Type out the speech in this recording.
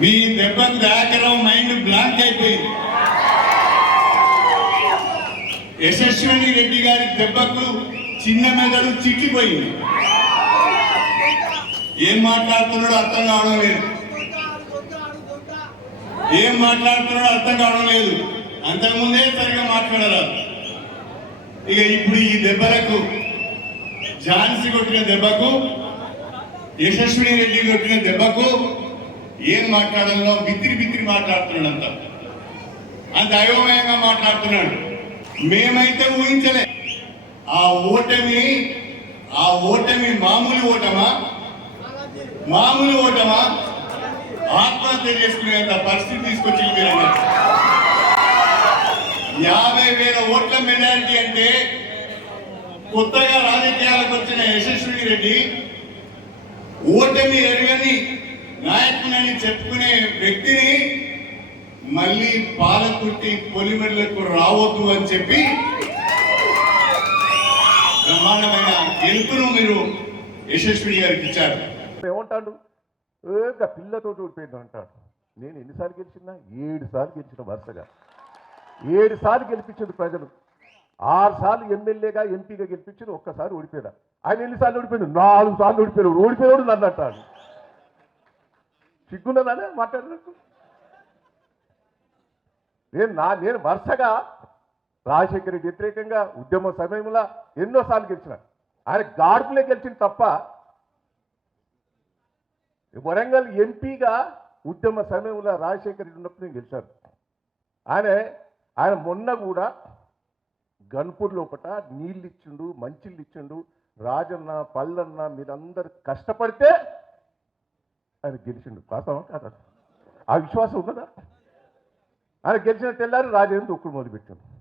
మీ దెబ్బకు దాకరం mind blank అయిపోయింది. యశస్విని రెడ్డి గారి దెబ్బకు చిన్న మెదడు చిట్లిపోయింది. ఏం మాట్లాడుతున్నాడో అర్థం కావడం లేదు. ఏం మాట్లాడుతున్నాడో అర్థం కావడం లేదు. అంతకుముందే సరిగా మాట్లాడరా. ఇక ఇప్పుడు ఈ దెబ్బలకు ఝాన్సీ కొట్టిన దెబ్బకు యశస్విని రెడ్డి కొట్టిన దెబ్బకు ఏం మాట్లాడాలో బిత్తిరి బిత్తిరి మాట్లాడుతున్నాడు అంత అంత అయోమయంగా మాట్లాడుతున్నాడు. మేమైతే ఊహించలే. ఆ ఓటమి ఆ ఓటమి మామూలు ఓటమా? మామూలు ఓటమా? ఆత్మహత్య చేసుకునేంత పరిస్థితి తీసుకొచ్చి యాభై వేల ఓట్ల మెజారిటీ అంటే కొత్తగా రాజకీయాలకు వచ్చిన యశస్విని రెడ్డి ఓటమి ఎరగని నాయకునని చెప్పుకునే వ్యక్తిని మళ్ళీ పాలకుట్టి పొలిమెడలకు రావద్దు అని చెప్పి బ్రహ్మాండమైన గెలుపును మీరు యశస్విని గారికి ఇచ్చారు. ఏమంటాడు? ఏక పిల్లతో ఊడిపోయింది అంటాడు. నేను ఎన్నిసార్లు గెలిచినా? ఏడు సార్లు గెలిచిన వరుసగా. ఏడు సార్లు గెలిపించింది ప్రజలు. ఆరు సార్లు ఎమ్మెల్యేగా ఎంపీగా గెలిపించింది ఒక్కసారి ఓడిపోయాడు? ఆయన ఎన్నిసార్లు ఓడిపోయాడు? నాలుగు సార్లు ఓడిపోయాడు. ఓడిపోయాడు నన్ను అంటాడు. సిగ్గున్నదానే మాట్లాడినట్టు నేను నా నేను వరుసగా రాజశేఖర రెడ్డి వ్యతిరేకంగా ఉద్యమ సమయంలో ఎన్నోసార్లు గెలిచిన ఆయన గాడుపులే గెలిచిన తప్ప వరంగల్ ఎంపీగా ఉద్యమ సమయంలో రాజశేఖర రెడ్డి ఉన్నప్పుడు నేను గెలిచాను. ఆయన ఆయన మొన్న కూడా గన్పూర్ లోపట నీళ్ళు ఇచ్చిండు మంచిళ్ళు ఇచ్చిండు రాజన్న పల్లన్న మీరందరు కష్టపడితే ఆయన గెలిచిండు. వాస్తవం కాదా ఆ విశ్వాసం ఉన్నదా? ఆయన గెలిచిన తెల్లారి రాజేంద్ర ఒక్కడు మొదలుపెట్టాడు.